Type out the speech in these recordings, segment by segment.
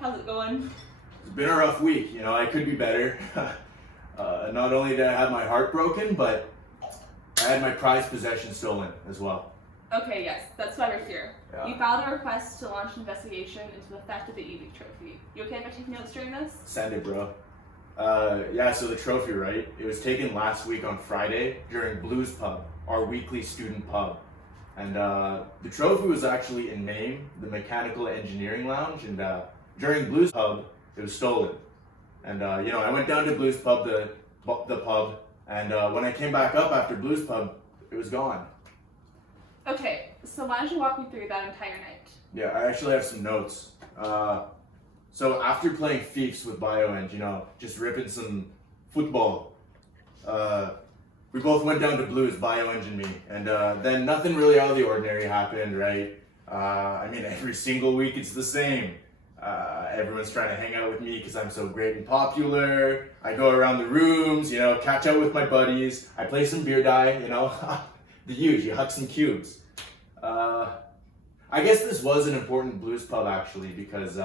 how's it going? It's been a rough week, I could be better. Not only did I have my heart broken, but I had my prized possession stolen as well. Okay, yes, that's why we're here. Yeah. You filed a request to launch an investigation into the theft of the EV trophy. You okay if I take notes during this? Send it, bro. So the trophy, right? It was taken last week on Friday during Blues Pub, our weekly student pub. And the trophy was actually in Maine, the Mechanical Engineering Lounge, and during Blues Pub, it was stolen. And I went down to Blues Pub, the pub, and when I came back up after Blues Pub, it was gone. Okay, so why don't you walk me through that entire night? Yeah, I actually have some notes. So after playing Fiefs with BioEng, just ripping some football, we both went down to Blues, BioEng and me, and then nothing really out of the ordinary happened, right? Every single week it's the same. Everyone's trying to hang out with me because I'm so great and popular. I go around the rooms, catch up with my buddies. I play some beer die, the huge, you huck some cubes. I guess this was an important Blues Pub actually because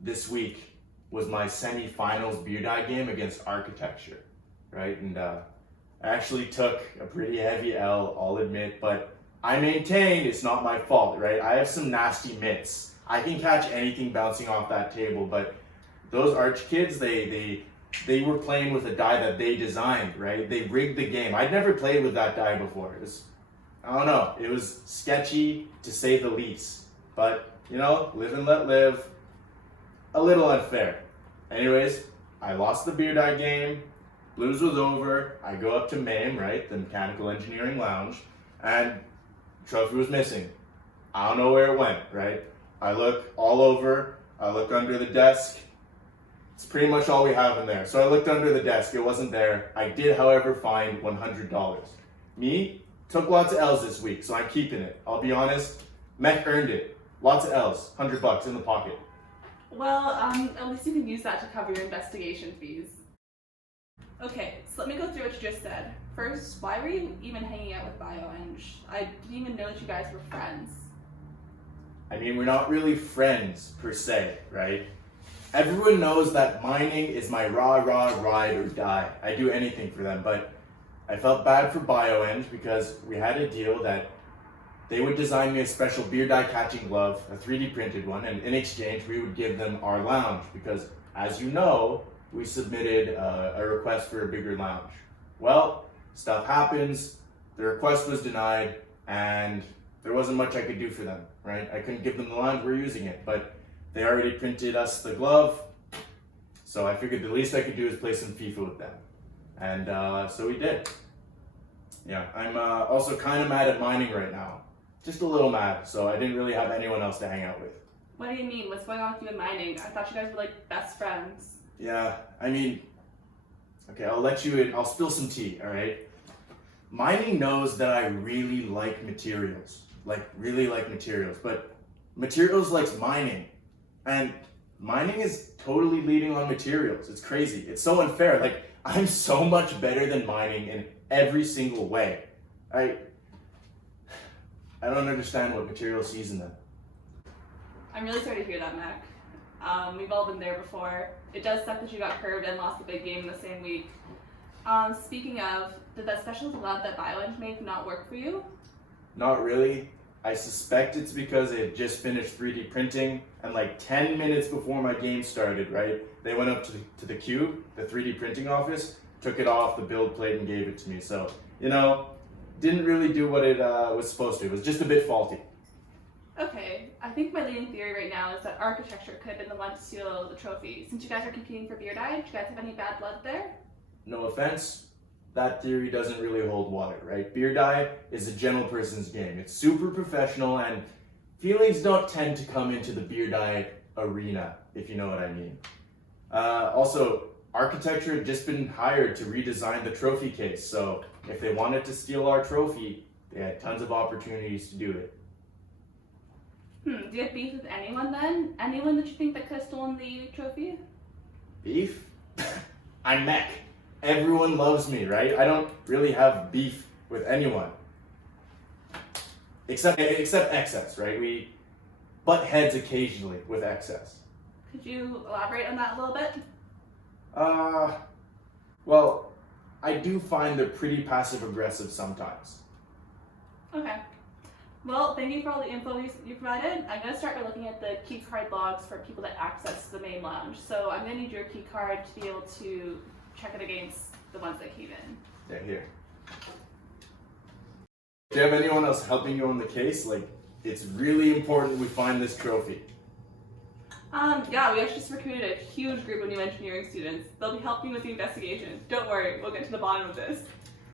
this week was my semi-finals beer die game against Architecture, right? And I actually took a pretty heavy L, I'll admit, but I maintained it's not my fault, right? I have some nasty mitts. I can catch anything bouncing off that table, but those Arch kids, they were playing with a die that they designed, right? They rigged the game. I'd never played with that die before. I don't know, it was sketchy to say the least. But, live and let live. A little unfair. Anyways, I lost the beer die game. Blues was over. I go up to MAME, right, the Mechanical Engineering Lounge, and the trophy was missing. I don't know where it went, right? I look all over. I look under the desk. It's pretty much all we have in there. So I looked under the desk. It wasn't there. I did, however, find $100. Me, took lots of L's this week, so I'm keeping it. I'll be honest, Mech earned it. Lots of L's, $100 in the pocket. Well, at least you can use that to cover your investigation fees. Okay, so let me go through what you just said. First, why were you even hanging out with BioEng? I didn't even know that you guys were friends. We're not really friends, per se, right? Everyone knows that mining is my ride or die. I do anything for them, but I felt bad for BioEng because we had a deal that they would design me a special beer die catching glove, a 3D printed one, and in exchange we would give them our lounge because, as you know, we submitted a request for a bigger lounge. Well, stuff happens, the request was denied, and there wasn't much I could do for them, right? I couldn't give them the lounge, we're using it, but they already printed us the glove, so I figured the least I could do is play some FIFA with them. And so we did. Yeah, I'm also kind of mad at mining right now. Just a little mad, so I didn't really have anyone else to hang out with. What do you mean? What's going on with you and mining? I thought you guys were like best friends. Yeah, okay, I'll let you in. I'll spill some tea, all right? Mining knows that I really like materials, but materials likes mining, and mining is totally leading on materials. It's crazy. It's so unfair. I'm so much better than mining in every single way. I don't understand what material sees in them. I'm really sorry to hear that, Mech. We've all been there before. It does suck that you got curved and lost a big game in the same week. Speaking of, did that special glove that BioEng made not work for you? Not really. I suspect it's because they had just finished 3D printing, and 10 minutes before my game started, right, they went up to the cube, the 3D printing office, took it off the build plate and gave it to me. So, didn't really do what it was supposed to. It was just a bit faulty. Okay, I think my leading theory right now is that Architecture could have been the one to steal the trophy. Since you guys are competing for beer die, do you guys have any bad blood there? No offense, that theory doesn't really hold water, right? Beer die is a general person's game. It's super professional, and feelings don't tend to come into the beer die arena, if you know what I mean. Also, Architecture had just been hired to redesign the trophy case, so if they wanted to steal our trophy, they had tons of opportunities to do it. Do you have beef with anyone then? Anyone that you think that could have stolen the trophy? Beef? I'm Mech. Everyone loves me, right? I don't really have beef with anyone. Except excess, right? We butt heads occasionally with excess. Could you elaborate on that a little bit? Well, I do find they're pretty passive aggressive sometimes. Okay. Well, thank you for all the info you provided. I'm going to start by looking at the key card logs for people that access the main lounge. So I'm going to need your key card to be able to check it against the ones that came in. Yeah, here. Do you have anyone else helping you on the case? Like, it's really important we find this trophy. Yeah, we actually just recruited a huge group of new engineering students. They'll be helping with the investigation. Don't worry, we'll get to the bottom of this.